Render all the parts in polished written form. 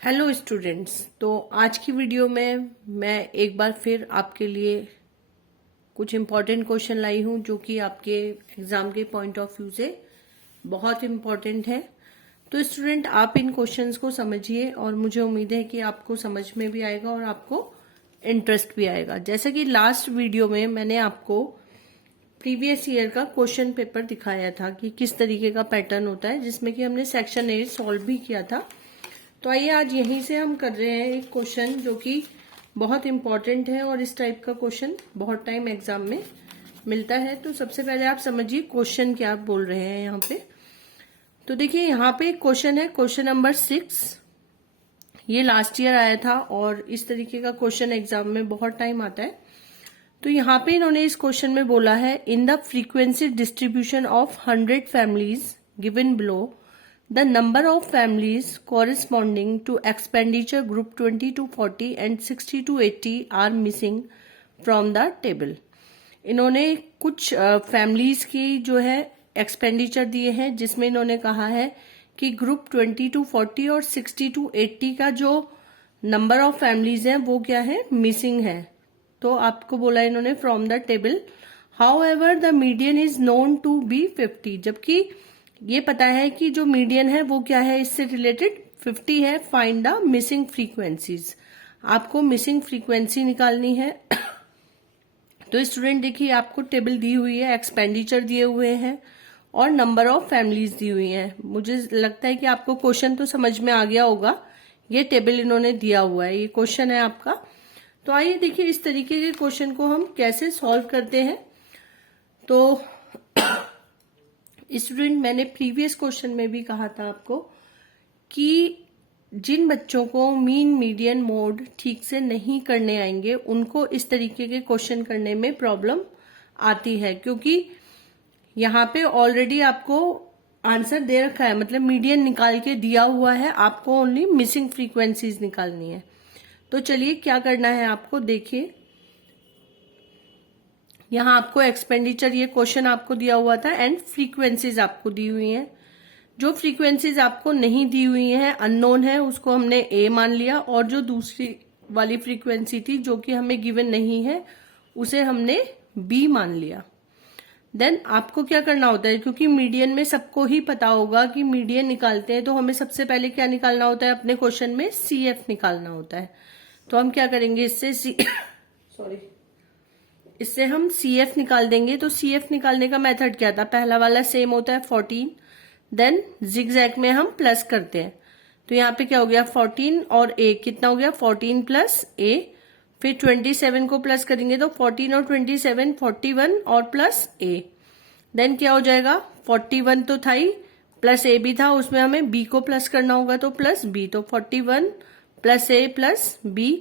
Hello students. तो आज की वीडियो में मैं एक बार फिर आपके लिए कुछ इम्पॉर्टेंट क्वेश्चन लाई हूं जो कि आपके एग्जाम के पॉइंट ऑफ व्यू से बहुत इम्पॉर्टेंट है। तो स्टूडेंट आप इन क्वेश्चंस को समझिए और मुझे उम्मीद है कि आपको समझ में भी आएगा और आपको इंटरेस्ट भी आएगा। जैसे कि लास्ट वीडियो में मैंने आपको प्रीवियस ईयर का क्वेश्चन पेपर दिखाया था कि किस तरीके का पैटर्न होता है, जिसमें कि हमने सेक्शन 8 सॉल्व भी किया था। तो आइए आज यहीं से हम कर रहे हैं एक क्वेश्चन जो कि बहुत इंपॉर्टेंट है और इस टाइप का क्वेश्चन बहुत टाइम एग्जाम में मिलता है। तो सबसे पहले आप समझिए क्वेश्चन क्या बोल रहे हैं यहाँ पे। तो देखिए यहाँ पे एक क्वेश्चन है, क्वेश्चन नंबर 6। ये लास्ट ईयर आया था और इस तरीके का क्वेश्चन एग्जाम में बहुत टाइम आता है। तो यहाँ पे इन्होंने इस क्वेश्चन में बोला है, in the frequency distribution of 100 families given below the number of families corresponding to expenditure group 20 to 40 and 60 to 80 are missing from the table। इन्होंने कुछ फैमिलीज की जो है एक्सपेंडिचर दिए हैं, जिसमें इन्होंने कहा है कि ग्रुप 20 टू 40 और 60 टू 80 का जो नंबर ऑफ फैमिलीज है वो क्या है, मिसिंग है। तो आपको बोला इन्होंने from the table, however the median is known to be 50। जबकि ये पता है कि जो मीडियन है वो क्या है, इससे रिलेटेड 50 है। फाइंड द मिसिंग फ्रीक्वेंसीज, आपको मिसिंग फ्रीक्वेंसी निकालनी है। तो स्टूडेंट देखिए आपको टेबल दी हुई है, एक्सपेंडिचर दिए हुए हैं और नंबर ऑफ फैमिलीज दी हुई हैं। मुझे लगता है कि आपको क्वेश्चन तो समझ में आ गया होगा। ये टेबल इन्होंने दिया हुआ है, ये क्वेश्चन है आपका। तो आइए देखिए इस तरीके के क्वेश्चन को हम कैसे सॉल्व करते हैं। तो स्टूडेंट मैंने प्रीवियस क्वेश्चन में भी कहा था आपको कि जिन बच्चों को मीन मीडियन मोड ठीक से नहीं करने आएंगे उनको इस तरीके के क्वेश्चन करने में प्रॉब्लम आती है, क्योंकि यहाँ पे ऑलरेडी आपको आंसर दे रखा है, मतलब मीडियन निकाल के दिया हुआ है, आपको ओनली मिसिंग फ्रीक्वेंसीज निकालनी है। तो चलिए क्या करना है आपको, देखिए यहाँ आपको एक्सपेंडिचर, ये क्वेश्चन आपको दिया हुआ था एंड फ्रीक्वेंसीज आपको दी हुई हैं। जो फ्रीक्वेंसीज आपको नहीं दी हुई हैं, अननोन है, उसको हमने ए मान लिया, और जो दूसरी वाली फ्रीक्वेंसी थी जो कि हमें गिवन नहीं है उसे हमने बी मान लिया। देन आपको क्या करना होता है, क्योंकि मीडियन में सबको ही पता होगा कि मीडियन निकालते हैं तो हमें सबसे पहले क्या निकालना होता है, अपने क्वेश्चन में CF निकालना होता है। तो हम क्या करेंगे, इससे हम CF निकाल देंगे। तो CF निकालने का मेथड क्या था, पहला वाला सेम होता है 14, देन जिगजैग में हम प्लस करते हैं। तो यहाँ पे क्या हो गया, 14 और a कितना हो गया, 14 प्लस a। फिर 27 को प्लस करेंगे तो 14 और 27 41 और प्लस a। देन क्या हो जाएगा, 41 तो था ही, प्लस a भी था, उसमें हमें b को प्लस करना होगा तो प्लस b। तो 41 प्लस a प्लस b,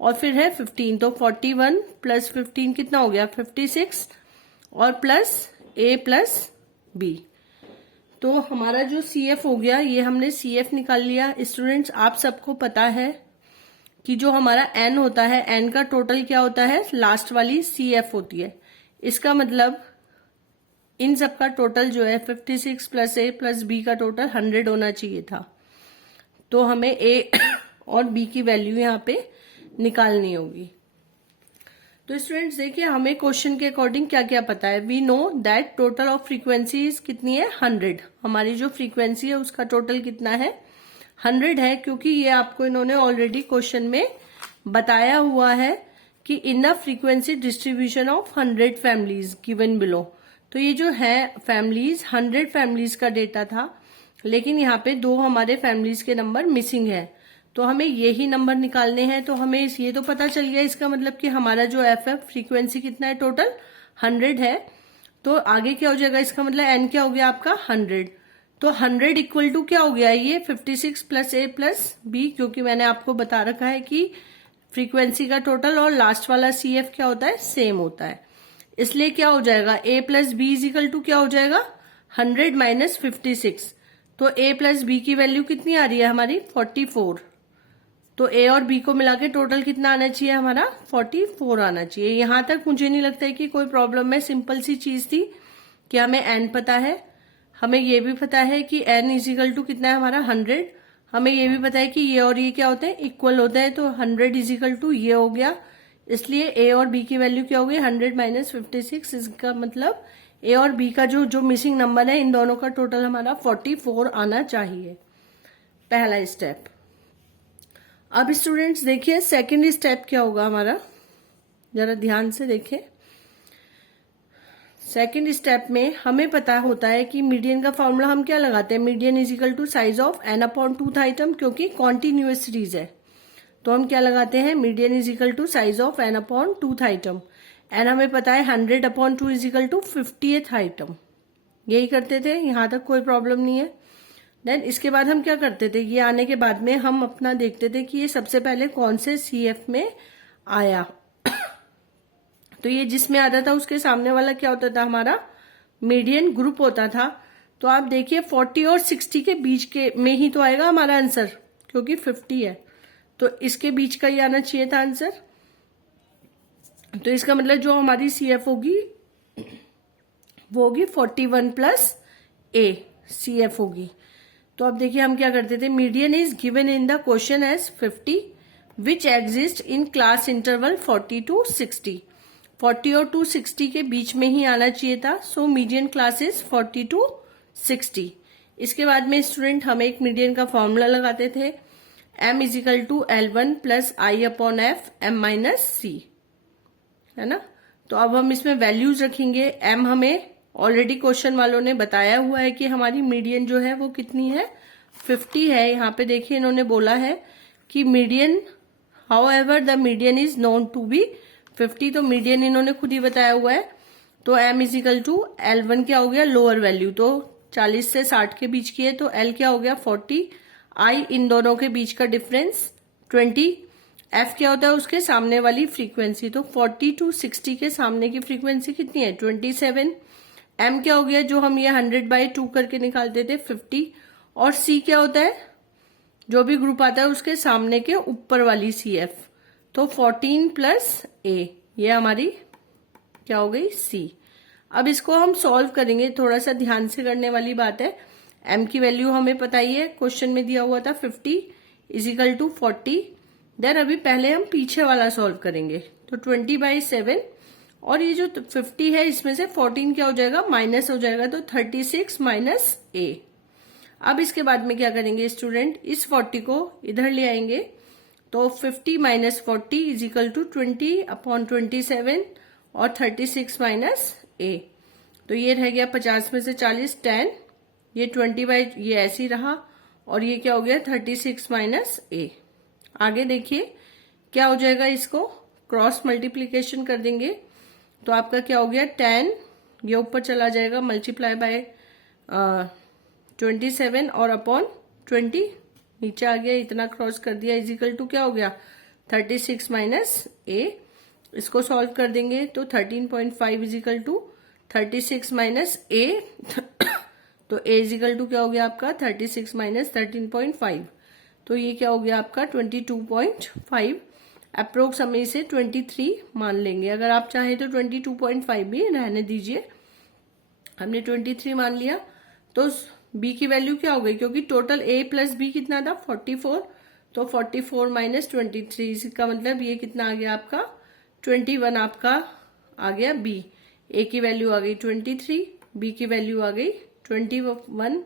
और फिर है 15, तो 41 प्लस 15 कितना हो गया, 56, और प्लस a प्लस b। तो हमारा जो CF हो गया, ये हमने CF निकाल लिया। स्टूडेंट्स आप सबको पता है कि जो हमारा N होता है, N का टोटल क्या होता है, लास्ट वाली CF होती है। इसका मतलब इन सब का टोटल जो है 56 प्लस a प्लस b का टोटल 100 होना चाहिए था। तो हमें a और b की वैल्यू यहाँ पे निकालनी होगी। तो स्टूडेंट्स देखिए हमें क्वेश्चन के अकॉर्डिंग क्या क्या पता है। We know that total of frequencies कितनी है, 100। हमारी जो फ्रीक्वेंसी है उसका टोटल कितना है, 100 है, क्योंकि ये आपको इन्होंने ऑलरेडी क्वेश्चन में बताया हुआ है कि in the frequency distribution of 100 families given below. तो ये जो है फैमिलीज, 100 फैमिलीज का डेटा था, लेकिन यहाँ पे 2 हमारे फैमिलीज के नंबर मिसिंग है। तो हमें यही नंबर निकालने हैं। तो हमें ये तो पता चल गया, इसका मतलब कि हमारा जो FF फ्रीक्वेंसी कितना है, टोटल 100 है। तो आगे क्या हो जाएगा, इसका मतलब N क्या हो गया आपका 100। तो 100 इक्वल टू क्या हो गया, ये 56 प्लस a प्लस b, क्योंकि मैंने आपको बता रखा है कि फ्रीक्वेंसी का टोटल और लास्ट वाला CF क्या होता है, सेम होता है। इसलिए क्या हो जाएगा, a plus b is equal to क्या हो जाएगा, 100 माइनस 56। तो a प्लस b की वैल्यू कितनी आ रही है हमारी, 44। तो a और b को मिला के टोटल कितना आना चाहिए हमारा, 44 आना चाहिए। यहां तक मुझे नहीं लगता है कि कोई प्रॉब्लम है, सिंपल सी चीज थी कि हमें n पता है, हमें ये भी पता है कि n इजिकल टू कितना है हमारा 100। हमें ये भी पता है कि ये और ये क्या होते हैं, इक्वल होते हैं, तो 100 इज इक्वल टू ये हो गया, इसलिए ए और बी की वैल्यू क्या हो गई, 100 माइनस 56। इसका मतलब ए और बी का जो मिसिंग नंबर है, इन दोनों का टोटल हमारा 44 आना चाहिए, पहला स्टेप। अब स्टूडेंट्स देखिए सेकंड स्टेप क्या होगा हमारा, जरा ध्यान से देखें। सेकंड स्टेप में हमें पता होता है कि मीडियन का फॉर्मूला हम क्या लगाते हैं, median is equal to size of n upon 2th item, क्योंकि कॉन्टिन्यूअस सीरीज है तो हम क्या लगाते हैं, median is equal to size of n upon 2th item. N हमें पता है 100 अपॉन 2 is equal to 50th item, यही करते थे, यहां तक कोई प्रॉब्लम नहीं है। देन इसके बाद हम क्या करते थे, ये आने के बाद में हम अपना देखते थे कि ये सबसे पहले कौन से CF में आया। तो ये जिसमें आता था उसके सामने वाला क्या होता था, हमारा मीडियन ग्रुप होता था। तो आप देखिए 40 और 60 के बीच के में ही तो आएगा हमारा आंसर, क्योंकि 50 है तो इसके बीच का ही आना चाहिए था आंसर। तो इसका मतलब जो हमारी CF होगी वो होगी 41 प्लस A CF होगी। तो अब देखिए हम क्या करते थे, median is given in the question as 50 which exist in class interval 40 to 60। 40 और 260 के बीच में ही आना चाहिए था, so median class is 40 to 60। इसके बाद में स्टूडेंट हम एक मीडियन का फॉर्मूला लगाते थे, m is equal to L1 plus I upon F m minus C, है ना। तो अब हम इसमें वैल्यूज रखेंगे। m हमें ऑलरेडी क्वेश्चन वालों ने बताया हुआ है कि हमारी मीडियन जो है वो कितनी है, 50 है। यहाँ पे देखिए इन्होंने बोला है कि median however the median is known to be 50, तो मीडियन इन्होंने खुद ही बताया हुआ है। तो m is equal to L1 क्या हो गया, लोअर वैल्यू, तो 40 से 60 के बीच की है, तो L क्या हो गया 40, I इन दोनों के बीच का डिफरेंस 20, F क्या होता है उसके सामने वाली फ्रीक्वेंसी, तो 40 to 60 के सामने की फ्रीक्वेंसी कितनी है 27, M क्या हो गया जो हम ये 100/2 करके निकालते थे 50, और C क्या होता है जो भी ग्रुप आता है उसके सामने के ऊपर वाली CF, तो 14 प्लस A, ये हमारी क्या हो गई C। अब इसको हम सॉल्व करेंगे, थोड़ा सा ध्यान से करने वाली बात है। M की वैल्यू हमें पता ही है, क्वेश्चन में दिया हुआ था 50 इज इक्वल टू 40। देन अभी पहले हम पीछे वाला सॉल्व करेंगे, तो 20/7, और ये जो 50 है इसमें से 14 क्या हो जाएगा, माइनस हो जाएगा, तो 36 माइनस A। अब इसके बाद में क्या करेंगे स्टूडेंट, इस 40 को इधर ले आएंगे, तो 50 minus 40 is equal to 20 upon 27 और 36 माइनस A। तो ये रह गया 50 में से 40 10, ये 20 ये ऐसे ही रहा, और ये क्या हो गया 36 माइनस A। आगे देखिए क्या हो जाएगा, इसको क्रॉस मल्टीप्लीकेशन कर देंगे, तो आपका क्या हो गया 10, ये ऊपर चला जाएगा मल्टीप्लाई बाय 27 और अपॉन 20 नीचे आ गया, इतना क्रॉस कर दिया, इजिकल टू क्या हो गया 36 माइनस A। इसको सॉल्व कर देंगे तो 13.5 इजिकल टू 36 माइनस A, तो A इजिकल टू क्या हो गया आपका 36 माइनस 13.5, तो ये क्या हो गया आपका 22.5। अप्रोक्स हमें इसे 23 मान लेंगे, अगर आप चाहें तो 22.5 भी रहने दीजिए, हमने 23 मान लिया। तो B की वैल्यू क्या हो गई, क्योंकि टोटल A प्लस B कितना था 44, तो 44 माइनस 23, इसका मतलब ये कितना आ गया आपका 21 आपका आ गया B। A की वैल्यू आ गई 23, B की वैल्यू आ गई 21।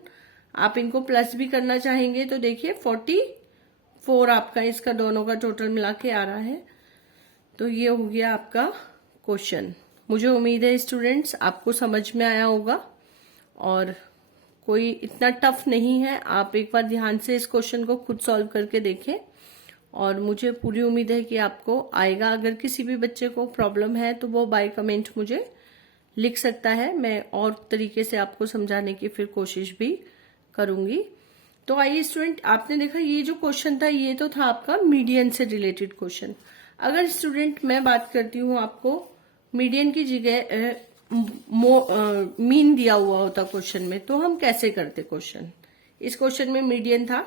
आप इनको प्लस भी करना चाहेंगे तो देखिए 44 आपका इसका दोनों का टोटल मिला के आ रहा है। तो ये हो गया आपका क्वेश्चन। मुझे उम्मीद है स्टूडेंट्स आपको समझ में आया होगा और कोई इतना टफ नहीं है। आप एक बार ध्यान से इस क्वेश्चन को खुद सॉल्व करके देखें और मुझे पूरी उम्मीद है कि आपको आएगा। अगर किसी भी बच्चे को प्रॉब्लम है तो वो बाय कमेंट मुझे लिख सकता है, मैं और तरीके से आपको समझाने की फिर कोशिश भी करूंगी। तो आइए स्टूडेंट, आपने देखा ये जो क्वेश्चन था ये तो था आपका मीडियन से रिलेटेड क्वेश्चन। अगर स्टूडेंट मैं बात करती हूँ आपको मीडियन की जगह मीन दिया हुआ होता क्वेश्चन में, तो हम कैसे करते क्वेश्चन। इस क्वेश्चन में मीडियन था,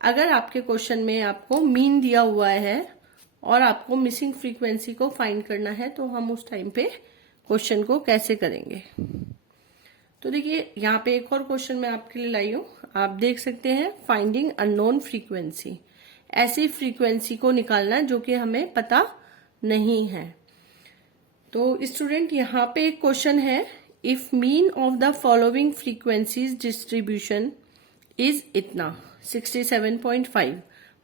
अगर आपके क्वेश्चन में आपको मीन दिया हुआ है और आपको मिसिंग फ्रीक्वेंसी को फाइंड करना है तो हम उस टाइम पे क्वेश्चन को कैसे करेंगे। तो देखिए यहाँ पे एक और क्वेश्चन मैं आपके लिए लाई हूं, आप देख सकते हैं फाइंडिंग अननोन फ्रीक्वेंसी, ऐसी फ्रीक्वेंसी को निकालना जो कि हमें पता नहीं है। तो स्टूडेंट यहाँ पे एक क्वेश्चन है, if mean of the following frequencies distribution is इतना 67.5,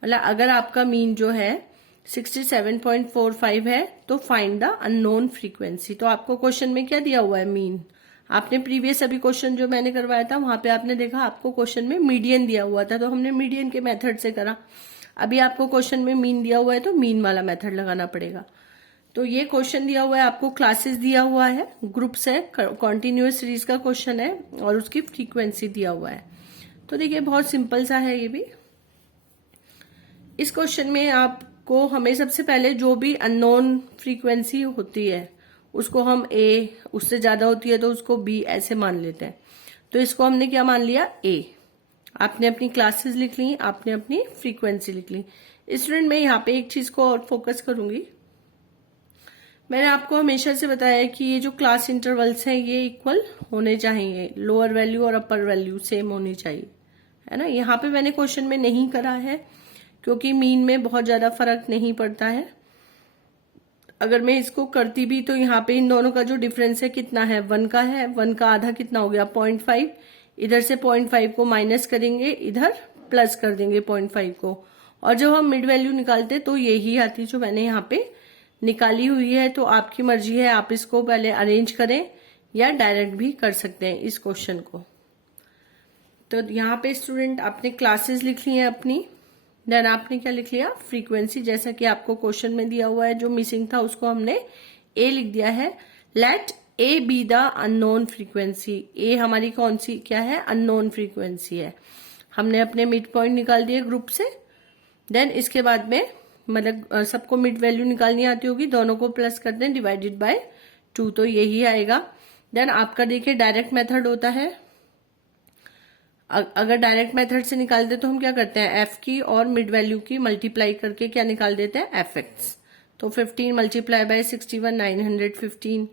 मतलब अगर आपका मीन जो है 67.45 है तो फाइंड द अननोन फ्रीक्वेंसी। तो आपको क्वेश्चन में क्या दिया हुआ है, मीन। आपने प्रीवियस अभी क्वेश्चन जो मैंने करवाया था वहां पे आपने देखा आपको क्वेश्चन में मीडियन दिया हुआ था, तो हमने मीडियन के मेथड से करा। अभी आपको क्वेश्चन में मीन दिया हुआ है तो मीन वाला मेथड लगाना पड़ेगा। तो ये क्वेश्चन दिया हुआ है आपको, क्लासेस दिया हुआ है, ग्रुप्स है, कॉन्टिन्यूअस सीरीज का क्वेश्चन है और उसकी फ्रीक्वेंसी दिया हुआ है। तो देखिए बहुत सिंपल सा है ये भी। इस क्वेश्चन में आपको हमें सबसे पहले जो भी अननोन फ्रीक्वेंसी होती है उसको हम ए, उससे ज्यादा होती है तो उसको बी ऐसे मान लेते हैं। तो इसको हमने क्या मान लिया, ए। आपने अपनी क्लासेस लिख ली, आपने अपनी फ्रीक्वेंसी लिख ली। स्टूडेंट मैं यहाँ पे एक चीज को और फोकस करूंगी, मैंने आपको हमेशा से बताया है कि ये जो क्लास इंटरवल्स हैं ये इक्वल होने चाहिए, लोअर वैल्यू और अपर वैल्यू सेम होनी चाहिए, है ना। यहाँ पे मैंने क्वेश्चन में नहीं करा है क्योंकि मीन में बहुत ज्यादा फर्क नहीं पड़ता है। अगर मैं इसको करती भी तो यहाँ पे इन दोनों का जो डिफरेंस है कितना है, 1 का है, 1 का आधा कितना हो गया 0.5, इधर से 0.5 को माइनस करेंगे, इधर प्लस कर देंगे 0.5 को, और जब हम मिड वैल्यू निकालते तो यही आती जो मैंने यहाँ पे निकाली हुई है। तो आपकी मर्जी है, आप इसको पहले अरेंज करें या डायरेक्ट भी कर सकते हैं इस क्वेश्चन को। तो यहाँ पे स्टूडेंट आपने क्लासेस लिख ली है अपनी, देन आपने क्या लिख लिया, फ्रीक्वेंसी, जैसा कि आपको क्वेश्चन में दिया हुआ है। जो मिसिंग था उसको हमने ए लिख दिया है। Let A be the unknown frequency, A हमारी कौन सी क्या है, अननोन फ्रीक्वेंसी है। हमने अपने मिड पॉइंट निकाल दिए ग्रुप से। देन इसके बाद में मतलब सबको मिड वैल्यू निकालनी आती होगी, दोनों को प्लस कर दें डिवाइडेड बाय 2, तो यही आएगा। देन आपका देखिए डायरेक्ट मेथड होता है, अगर डायरेक्ट मेथड से निकालते तो हम क्या करते हैं, एफ की और मिड वैल्यू की मल्टीप्लाई करके क्या निकाल देते हैं, एफ एक्स। तो 15 मल्टीप्लाई बाय 61 915,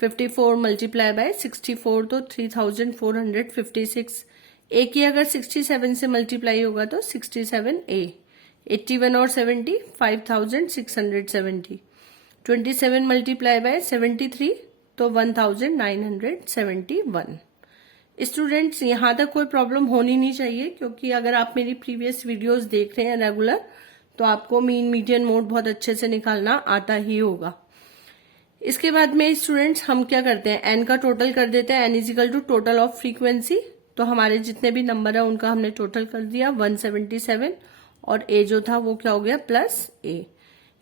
54 मल्टीप्लाई बाय 64 तो 3456। ए की अगर 67 से मल्टीप्लाई होगा तो 67 ए, 81 और 70 5670, 27 मल्टीप्लाई बाय 73 तो 1971। स्टूडेंट्स यहाँ तक कोई प्रॉब्लम होनी नहीं चाहिए, क्योंकि अगर आप मेरी प्रीवियस वीडियोस देख रहे हैं रेगुलर तो आपको मीन मीडियन मोड बहुत अच्छे से निकालना आता ही होगा। इसके बाद में स्टूडेंट्स हम क्या करते हैं, एन का टोटल कर देते हैं, n equal to total of frequency. तो हमारे जितने भी नंबर है उनका हमने टोटल कर दिया 177, और ए जो था वो क्या हो गया प्लस ए।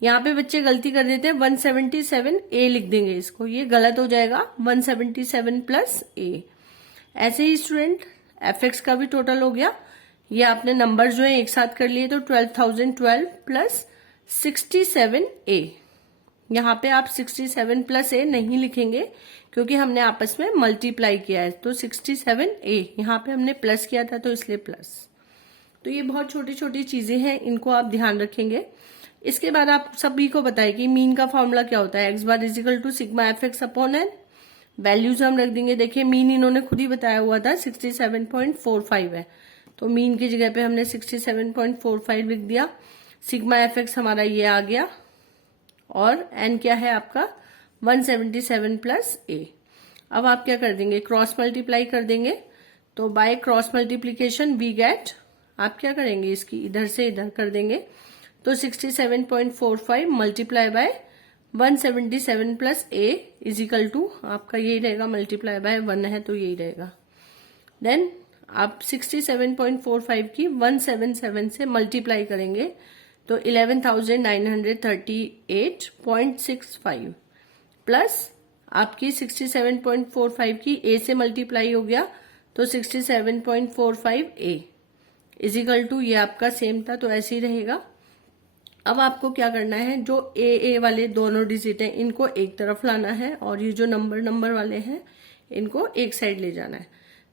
यहाँ पे बच्चे गलती कर देते हैं 177 ए लिख देंगे, इसको ये गलत हो जाएगा, 177 प्लस ए। ऐसे ही स्टूडेंट एफ एक्स का भी टोटल हो गया, ये आपने नंबर जो है एक साथ कर लिए तो 12,012 प्लस 67 ए। यहाँ पे आप 67 प्लस ए नहीं लिखेंगे क्योंकि हमने आपस में मल्टीप्लाई किया है, तो 67 ए यहाँ पे हमने प्लस किया था तो इसलिए प्लस। तो ये बहुत छोटी छोटी चीजें हैं, इनको आप ध्यान रखेंगे। इसके बाद आप सभी को बताए कि मीन का फॉर्मूला क्या होता है, x bar equal to sigma f x upon n. Values हम रख देंगे, देखिए मीन इन्होंने खुद ही बताया हुआ था 67.45 है, तो मीन की जगह पे हमने 67.45 लिख दिया। सिग्मा एफ एक्स हमारा ये आ गया, और एन क्या है आपका 177 प्लस ए। अब आप क्या कर देंगे, क्रॉस मल्टीप्लाई कर देंगे, तो by cross multiplication we get, आप क्या करेंगे इसकी इधर से इधर कर देंगे, तो 67.45 multiply by 177 plus a equal to आपका यही रहेगा, मल्टीप्लाई बाय 1 है तो यही रहेगा। देन आप 67.45 की 177 से मल्टीप्लाई करेंगे तो 11,938.65 प्लस आपकी 67.45 की ए से मल्टीप्लाई हो गया तो 67.45 ए इजिकल टू ये आपका सेम था तो ऐसे ही रहेगा। अब आपको क्या करना है, जो ए वाले दोनों डिजिट हैं इनको एक तरफ लाना है और ये जो नंबर वाले हैं इनको एक साइड ले जाना है।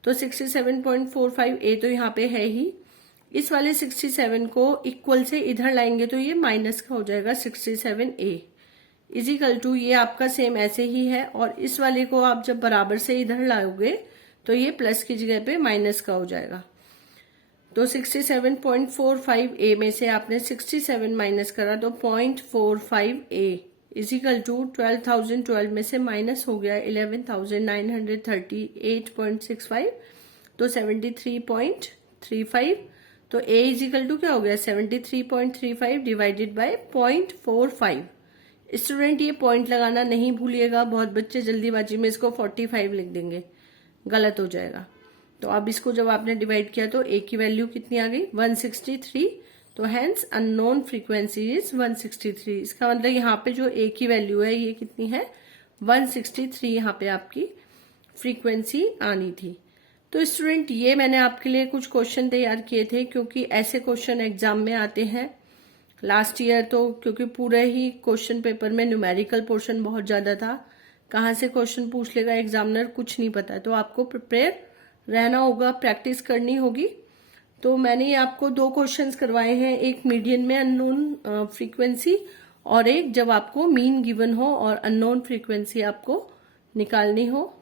तो 67.45 ए तो यहाँ पे है ही, इस वाले 67 को इक्वल से इधर लाएंगे तो ये माइनस का हो जाएगा 67 ए इजिकल टू ये आपका सेम ऐसे ही है, और इस वाले को आप जब बराबर से इधर लाओगे तो ये प्लस की जगह पे माइनस का हो जाएगा। तो 67.45 ए में से आपने 67 माइनस करा तो 0.45 ए इजिकल टू 12,012 में से माइनस हो गया 11,938.65 तो 73.35। तो ए इजिकल टू क्या हो गया 73.35 डिवाइडेड बाय 0.45। स्टूडेंट ये पॉइंट लगाना नहीं भूलिएगा, बहुत बच्चे जल्दीबाजी में इसको 45 लिख देंगे, गलत हो जाएगा। तो अब इसको जब आपने डिवाइड किया तो ए की वैल्यू कितनी आ गई 163। तो हैंस अननोन फ्रीक्वेंसी इज 163। इसका मतलब यहाँ पे जो ए की वैल्यू है ये कितनी है 163, यहाँ पे आपकी फ्रीक्वेंसी आनी थी। तो स्टूडेंट ये मैंने आपके लिए कुछ क्वेश्चन तैयार किए थे क्योंकि ऐसे क्वेश्चन एग्जाम में आते हैं। लास्ट ईयर तो क्योंकि पूरे ही क्वेश्चन पेपर में न्यूमेरिकल पोर्शन बहुत ज्यादा था, कहाँ से क्वेश्चन पूछ लेगा एग्जामिनर कुछ नहीं पता, तो आपको प्रिपेयर रहना होगा, प्रैक्टिस करनी होगी। तो मैंने आपको 2 क्वेश्चंस करवाए हैं, एक मीडियन में अननोन फ्रीक्वेंसी और एक जब आपको मीन गिवन हो और अननोन फ्रीक्वेंसी आपको निकालनी हो।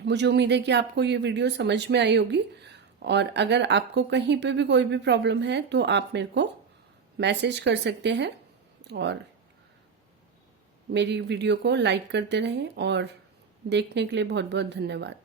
मुझे उम्मीद है कि आपको ये वीडियो समझ में आई होगी, और अगर आपको कहीं पे भी कोई भी प्रॉब्लम है तो आप मेरे को मैसेज कर सकते हैं, और मेरी वीडियो को लाइक करते रहें, और देखने के लिए बहुत बहुत धन्यवाद।